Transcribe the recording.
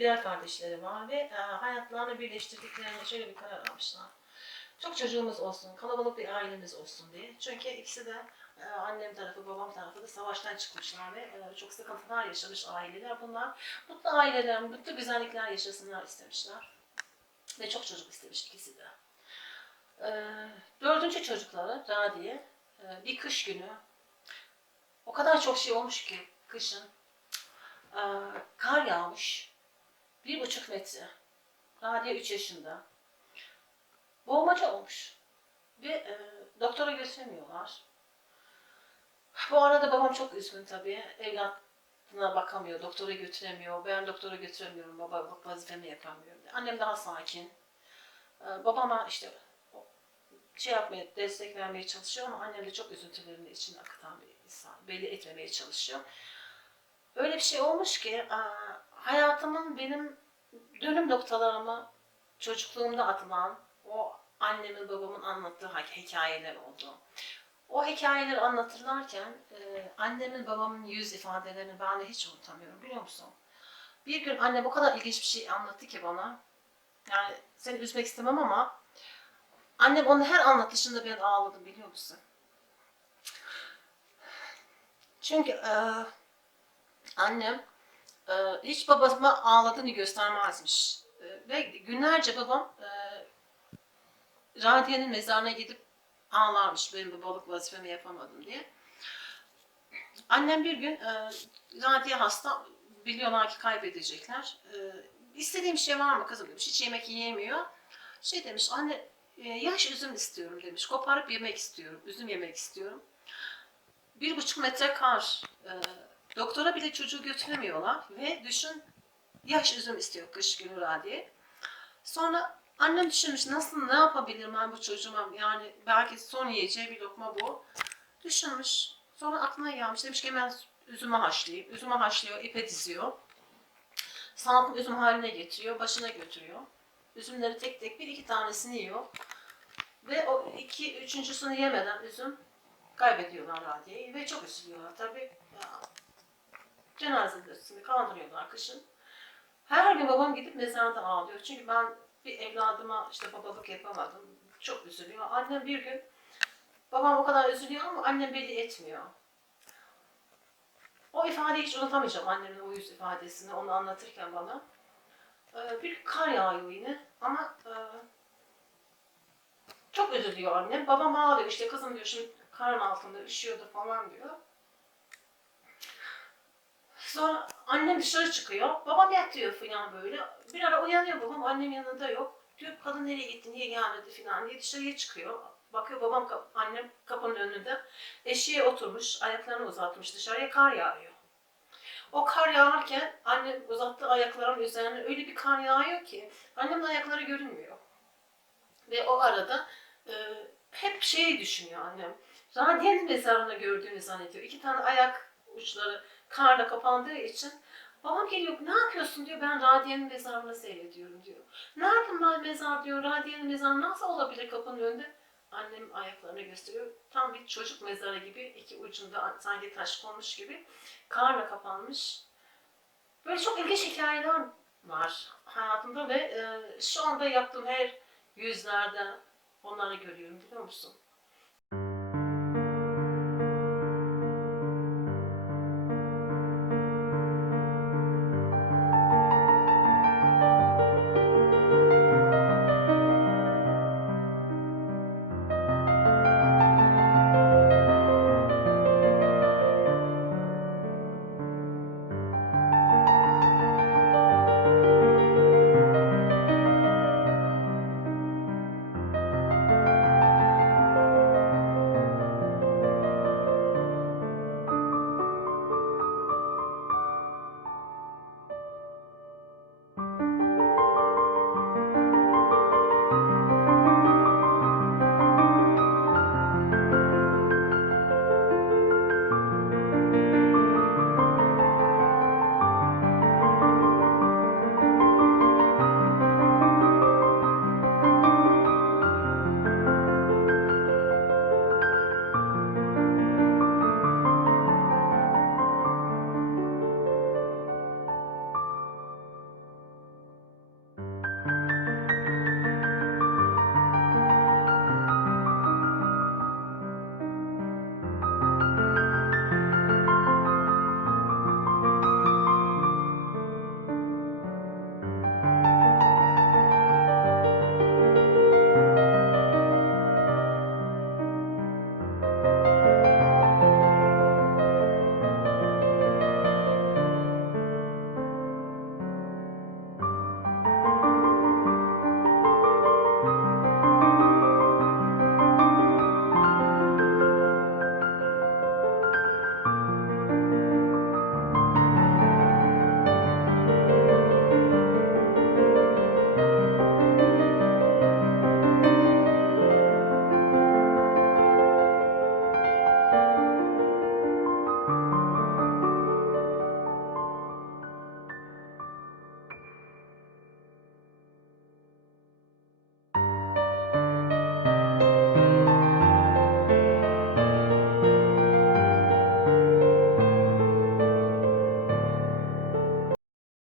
birer kardeşleri var ve e, hayatlarını birleştirdiklerine şöyle bir karar almışlar. Çok çocuğumuz olsun, kalabalık bir ailemiz olsun diye. Çünkü ikisi de e, annem tarafı, babam tarafı da savaştan çıkmışlar ve e, çok sıkıntılar yaşamış aileler. Bunlar mutlu aileler, mutlu güzellikler yaşasınlar istemişler. Ve çok çocuk istemiş ikisi de. E, dördüncü çocukları Radiye e, bir kış günü o kadar çok şey olmuş ki kışın e, kar yağmış bir buçuk metre. Radiye üç yaşında. Boğmaca olmuş. Ve e, doktora götüremiyorlar. Bu arada babam çok üzgün tabii. Evlatına bakamıyor, doktora götüremiyor. Ben doktora götüremiyorum, baba vazifemi yapamıyorum. Annem daha sakin. Ee, babama işte şey yapmaya, destek vermeye çalışıyor ama annem de çok üzüntülerini içine akıtan bir insan. Belli etmemeye çalışıyor. Öyle bir şey olmuş ki e, hayatımın benim dönüm noktalarımı çocukluğumda atılan o annemin babamın anlattığı hik- hikayeler oldu. O hikayeleri anlatırlarken e, annemin babamın yüz ifadelerini ben de hiç unutamıyorum biliyor musun? Bir gün annem o kadar ilginç bir şey anlattı ki bana. Yani seni üzmek istemem ama annem onun her anlatışında ben ağladım biliyor musun? Çünkü e, annem e, hiç babama ağladığını göstermezmiş. E, ve günlerce babam e, Radiye'nin mezarına gidip ağlarmış benim babalık vazifemi yapamadım diye. Annem bir gün e, Radiye hasta biliyorlar ki kaybedecekler. E, istediğim şey var mı kızım demiş. Hiç yemek yiyemiyor. Şey demiş anne e, yaş üzüm istiyorum demiş. Koparıp yemek istiyorum. Üzüm yemek istiyorum. Bir buçuk metre kar. E, doktora bile çocuğu götüremiyorlar. Ve düşün yaş üzüm istiyor kış günü Radiye. Sonra Annem düşünmüş nasıl ne yapabilirim ben bu çocuğuma yani belki son yiyeceği bir lokma bu. Düşünmüş. Sonra aklına gelmiş demiş ki hemen üzümü haşlayayım. Üzümü haşlıyor, ipe diziyor. Salkım üzüm haline getiriyor, başına götürüyor. Üzümleri tek tek bir iki tanesini yiyor. Ve o iki üçüncüsünü yemeden üzüm kaybediyorlar Radiye'yi ve çok üzülüyorlar tabii. Cenazesini kaldırıyorlar kışın. Her gün babam gidip mezarda ağlıyor. Çünkü ben bir evladıma işte babalık yapamadım. Çok üzülüyor. Annem bir gün babam o kadar üzülüyor ama annem belli etmiyor. O ifadeyi hiç unutamayacağım annemin o yüz ifadesini onu anlatırken bana. Ee, bir kar yağıyor yine ama e, çok üzülüyor annem. Babam ağlıyor işte kızım diyor şimdi karın altında üşüyordu falan diyor. Sonra annem dışarı çıkıyor. Babam yatıyor falan böyle. Bir ara uyanıyor babam. Annem yanında yok. Diyor kadın nereye gitti, niye gelmedi falan diye dışarıya çıkıyor. Bakıyor babam, annem kapının önünde. Eşiğe oturmuş, ayaklarını uzatmış dışarıya kar yağıyor. O kar yağarken annem uzattığı ayaklarının üzerine öyle bir kar yağıyor ki annemin ayakları görünmüyor. Ve o arada e, hep şeyi düşünüyor annem. Radiyenin mezarını gördüğünü zannediyor. İki tane ayak uçları karla kapandığı için babam geliyor ne yapıyorsun diyor ben Radiye'nin mezarını seyrediyorum diyor. Ne yapayım ben mezar diyor Radiye'nin mezarı nasıl olabilir kapının önünde? Annem ayaklarını gösteriyor. Tam bir çocuk mezarı gibi iki ucunda sanki taş konmuş gibi karla kapanmış. Böyle çok ilginç hikayeler var hayatımda ve e, şu anda yaptığım her yüzlerde onları görüyorum biliyor musun?